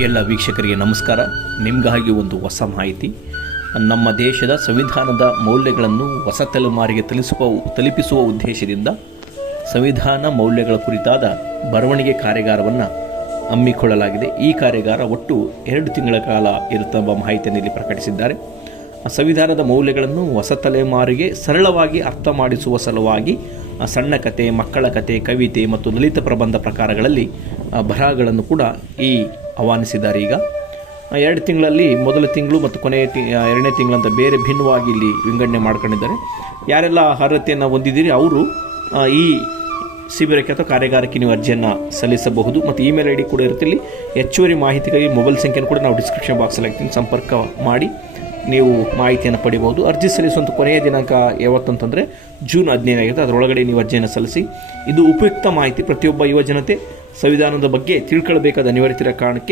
ಎಲ್ಲ ವೀಕ್ಷಕರಿಗೆ ನಮಸ್ಕಾರ. ನಿಮಗಾಗಿ ಒಂದು ಹೊಸ ಮಾಹಿತಿ. ನಮ್ಮ ದೇಶದ ಸಂವಿಧಾನದ ಮೌಲ್ಯಗಳನ್ನು ಹೊಸ ತಲೆಮಾರಿಗೆ ತಲಿಸುವ ತಲುಪಿಸುವ ಉದ್ದೇಶದಿಂದ ಸಂವಿಧಾನ ಮೌಲ್ಯಗಳ ಕುರಿತಾದ ಬರವಣಿಗೆ ಕಾರ್ಯಾಗಾರವನ್ನು ಹಮ್ಮಿಕೊಳ್ಳಲಾಗಿದೆ. ಈ ಕಾರ್ಯಾಗಾರ ಒಟ್ಟು ಎರಡು ತಿಂಗಳ ಕಾಲ ಇರುತ್ತೆಂಬ ಮಾಹಿತಿಯನ್ನು ಇಲ್ಲಿ ಪ್ರಕಟಿಸಿದ್ದಾರೆ. ಸಂವಿಧಾನದ ಮೌಲ್ಯಗಳನ್ನು ಹೊಸ ತಲೆಮಾರಿಗೆ ಸರಳವಾಗಿ ಅರ್ಥ ಮಾಡಿಸುವ ಸಲುವಾಗಿ ಸಣ್ಣ ಕತೆ, ಮಕ್ಕಳ ಕತೆ, ಕವಿತೆ ಮತ್ತು ಲಲಿತ ಪ್ರಬಂಧ ಪ್ರಕಾರಗಳಲ್ಲಿ ಬರಹಗಳನ್ನು ಕೂಡ ಈ ಆಹ್ವಾನಿಸಿದ್ದಾರೆ. ಈಗ ಎರಡು ತಿಂಗಳಲ್ಲಿ ಮೊದಲ ತಿಂಗಳು ಮತ್ತು ಕೊನೆಯ ತಿ ಎರಡನೇ ತಿಂಗಳಂತ ಬೇರೆ ಭಿನ್ನವಾಗಿ ಇಲ್ಲಿ ವಿಂಗಡಣೆ ಮಾಡ್ಕೊಂಡಿದ್ದಾರೆ. ಯಾರೆಲ್ಲ ಅರ್ಹತೆಯನ್ನು ಹೊಂದಿದ್ದೀರಿ, ಅವರು ಈ ಶಿಬಿರಕ್ಕೆ ಅಥವಾ ಕಾರ್ಯಾಗಾರಕ್ಕೆ ನೀವು ಅರ್ಜಿಯನ್ನು ಸಲ್ಲಿಸಬಹುದು ಮತ್ತು ಇಮೇಲ್ ಐ ಡಿ ಕೂಡ ಇರುತ್ತೆ. ಇಲ್ಲಿ ಹೆಚ್ಚುವರಿ ಮಾಹಿತಿಗಾಗಿ ಮೊಬೈಲ್ ಸಂಖ್ಯೆಯನ್ನು ಕೂಡ ನಾವು ಡಿಸ್ಕ್ರಿಪ್ಷನ್ ಬಾಕ್ಸಲ್ಲಿ ಹಾಕ್ತೀನಿ. ಸಂಪರ್ಕ ಮಾಡಿ, ನೀವು ಮಾಹಿತಿಯನ್ನು ಪಡಿಬೋದು ಅರ್ಜಿ ಸಲ್ಲಿಸುವಂಥ ಕೊನೆಯ ದಿನಾಂಕ ಯಾವತ್ತಂತಂದರೆ ಜೂನ್ ಹದಿನೈದು ಆಗಿರುತ್ತೆ. ಅದರೊಳಗಡೆ ನೀವು ಅರ್ಜಿಯನ್ನು ಸಲ್ಲಿಸಿ, ಇದು ಉಪಯುಕ್ತ ಮಾಹಿತಿ ಪ್ರತಿಯೊಬ್ಬ ಯುವ ಜನತೆ. ಸಂವಿಧಾನದ ಬಗ್ಗೆ ತಿಳ್ಕೊಳ್ಬೇಕಾದ ಅನಿವಾರ್ಯತೆಯ ಕಾರಣಕ್ಕೆ